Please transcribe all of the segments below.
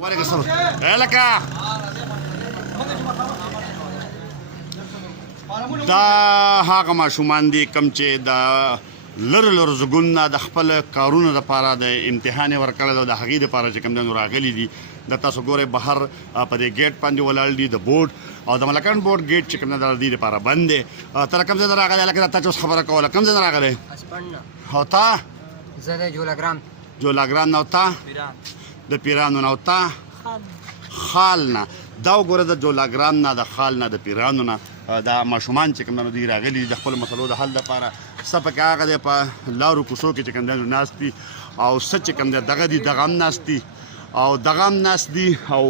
وعلیکم السلام. لکه دا هغه ماشومان دي کوم چې د لر زګون د خپل کارونو لپاره د امتحان ورکړل او د هغې لپاره چې کوم دنو راغلي دي د تاسو ګورئ بهر په دې ګیټ باندې ولاړ دي د بورډ او د ملکان بورډ ګیټ چې کوم د دې لپاره بند دی. ته کوم ځای نه راغلی لکه تا چې اوس خبره کوله کوم ځای نه راغلی او تا زه د جولاګرام نه او تا د پیرانو نه او تا خال نه. دا وګوره د جولاګرام نه د خال نه د پیرانو نه دا ماشومان چې کوم دي راغلي د خپل مسلو د حل لپاره څه پکې هغه دی په لارو کوڅو کې چې کوم دي ناست دي او څه چې کوم دی دغه دي دغه هم ناست دي او دغه هم ناست دي او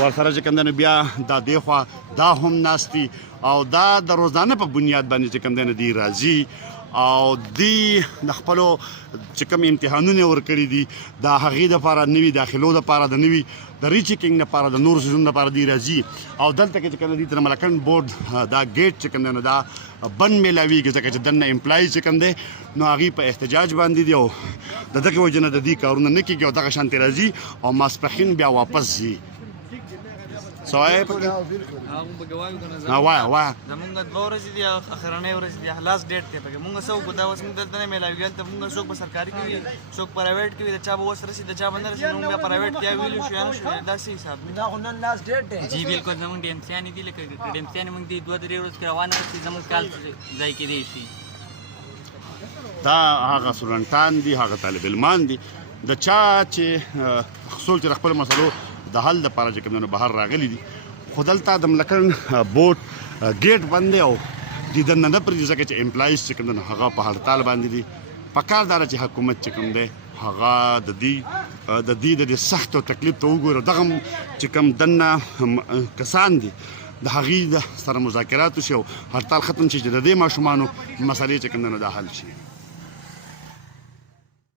ورسره چې کوم دی بیا دا دیخوا دا هم ناست دي او دا د روزانه په بنیاد باندې چې کوم دی راځي او دی د خپلو چې کوم امتحانونه ورکړي دي د هغې دپاره نوي داخلو دپاره د نوي د ریچیکینګ دپاره د نورو څیزونو دپاره دی راځي او دلته کې چې کوم دی د ملکن بورډ دا ګیټ چې کوم دی نو دا بند میلاویږي ځکه چې دننه امپلای چې کوم دی نو هغې په احتجاج باندې دي او د دغې وجې نه د دې کارونه نه کېږي او دغه شانتې راځي او ماسپښین بیا واپس ځي. سوای په هغه په ګوايو کنه زمونږ 2 ورځې دي اخرنۍ ورځې دي لاست ډیټ ته پکې مونږ څو کو دا اوس موږ دلته نه میلاویږي ته مونږ څوک په سرکاري کې څوک پرایویټ کې د چا به وس رسي د چا باندې رسي مونږ پرایویټ کې ویلو شو یا نو شو دا سي حساب دا نن لاست ډیټ دی جی بالکل زمونږ د امتحان دي لکه د امتحان مونږ دی 2 ورځې کې روانه سي زمونږ کال ځای کې دی شي. دا هغه سټوډنټان دي هغه طالب علمان دي د چا چې څوک چې خپل مسلو د حل لپاره چې کوم بهر راغلي دي خو دلته د ملکن بورډ ګیټ بند دی او د دننه نه پرېږدي ځکه چې امپلایز چې کوم دی هغه په هړتال باندې دي. پکار دا چې حکومت چې کوم دی هغه د دې د سختو تکلیف ته وګوره دغه چې کوم دننه کسان دي د هغې سره مذاکرات وشي او هړتال ختم شي چې د دې ماشومانو مسلې چې کوم دی نو دا حل شي.